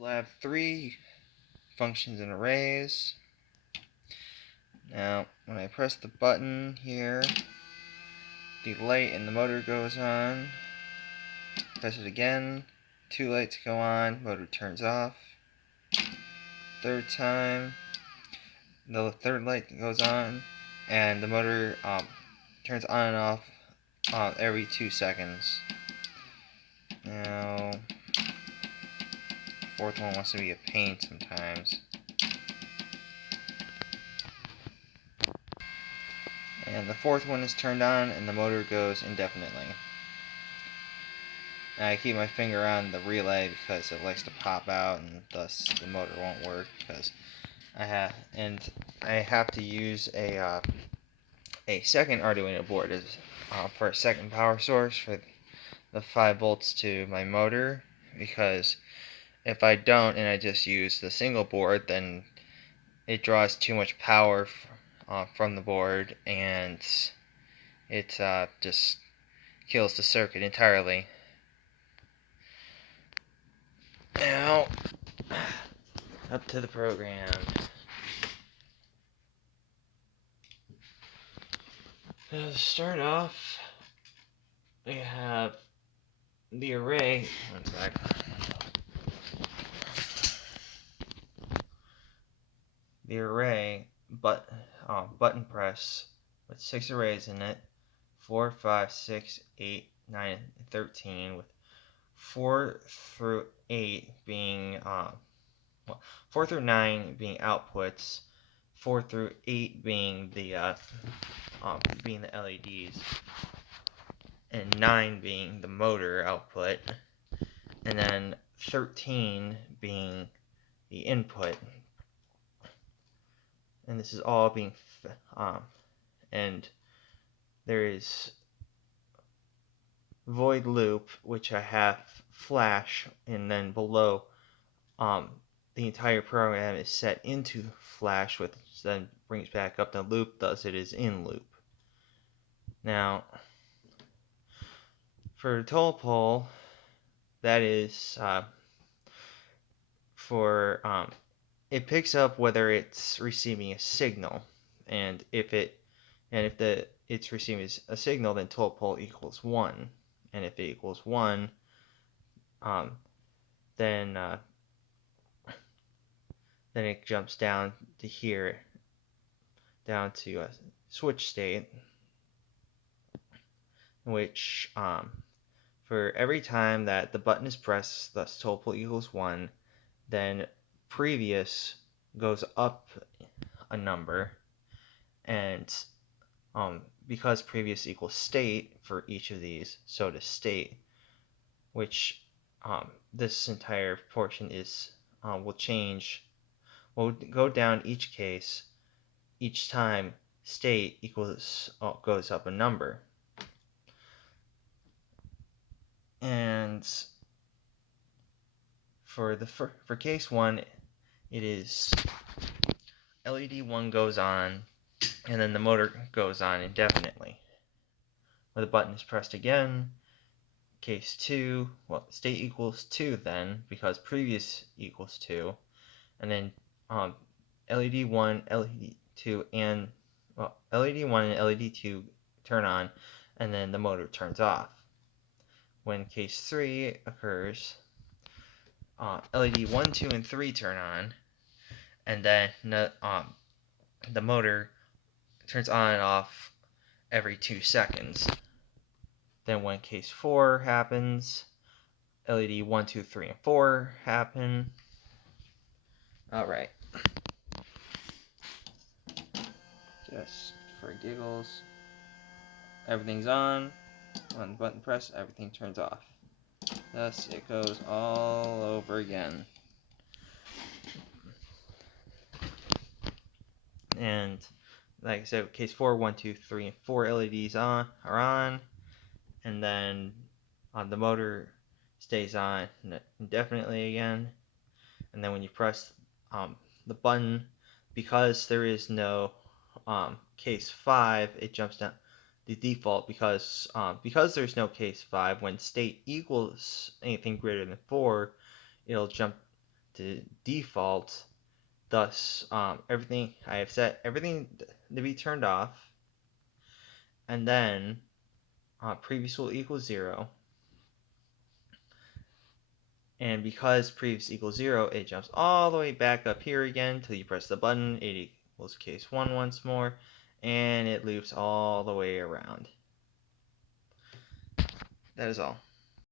lab 3, functions and arrays. Now, when I press the button here, the light in the motor goes on. Press it again, 2 lights go on, motor turns off. Third time, the third light goes on, and the motor turns on and off every 2 seconds. Now, fourth one wants to be a pain sometimes. And the fourth one is turned on and the motor goes indefinitely. And I keep my finger on the relay because it likes to pop out and thus the motor won't work because I have to use a second Arduino board for a second power source for the 5 volts to my motor, because if I don't and I just use the single board, then it draws too much power from the board and it just kills the circuit entirely. Now, up to the program. To start off, we have the array. One sec. The array button press with 6 arrays in it: 4, 5, 6, 8, 9, and 13, with 4 through 8 being 4 through 9 being outputs, 4 through 8 being the LEDs, and 9 being the motor output, and then 13 being the input. And this is all being and there is void loop, which I have flash, and then below the entire program is set into flash, which then brings back up the loop, thus it is in loop. Now, for toll pole, that is it picks up whether it's receiving a signal, and if it's receiving a signal, then toll pole equals 1, and if it equals 1, then it jumps down to here, down to switch state, which for every time that the button is pressed, thus toll pole equals 1, then previous goes up a number, and because previous equals state for each of these, so does state, which this entire portion is will go down each case each time state goes up a number. And for case 1, it is LED 1 goes on, and then the motor goes on indefinitely. When the button is pressed again, case 2, well, state equals 2 then, because previous equals 2, and then LED 1, LED 2, and LED 1 and LED 2 turn on, and then the motor turns off. When case 3 occurs, LED 1, 2, and 3 turn on, and then the motor turns on and off every 2 seconds. Then when case 4 happens, LED 1, 2, 3, and 4 happen. Alright. Just for giggles, everything's on. When the button press, everything turns off. Thus, it goes all over again. And like I said, case 4, 1, 2, 3, and 4 LEDs are on, and then the motor stays on indefinitely again. And then when you press the button, because there is no case 5, it jumps down the default, because there's no case 5. When state equals anything greater than 4, it'll jump to default. Thus, everything I have set everything to be turned off, and then previous will equal 0. And because previous equals 0, it jumps all the way back up here again until you press the button. It equals case 1 once more, and it loops all the way around. That is all.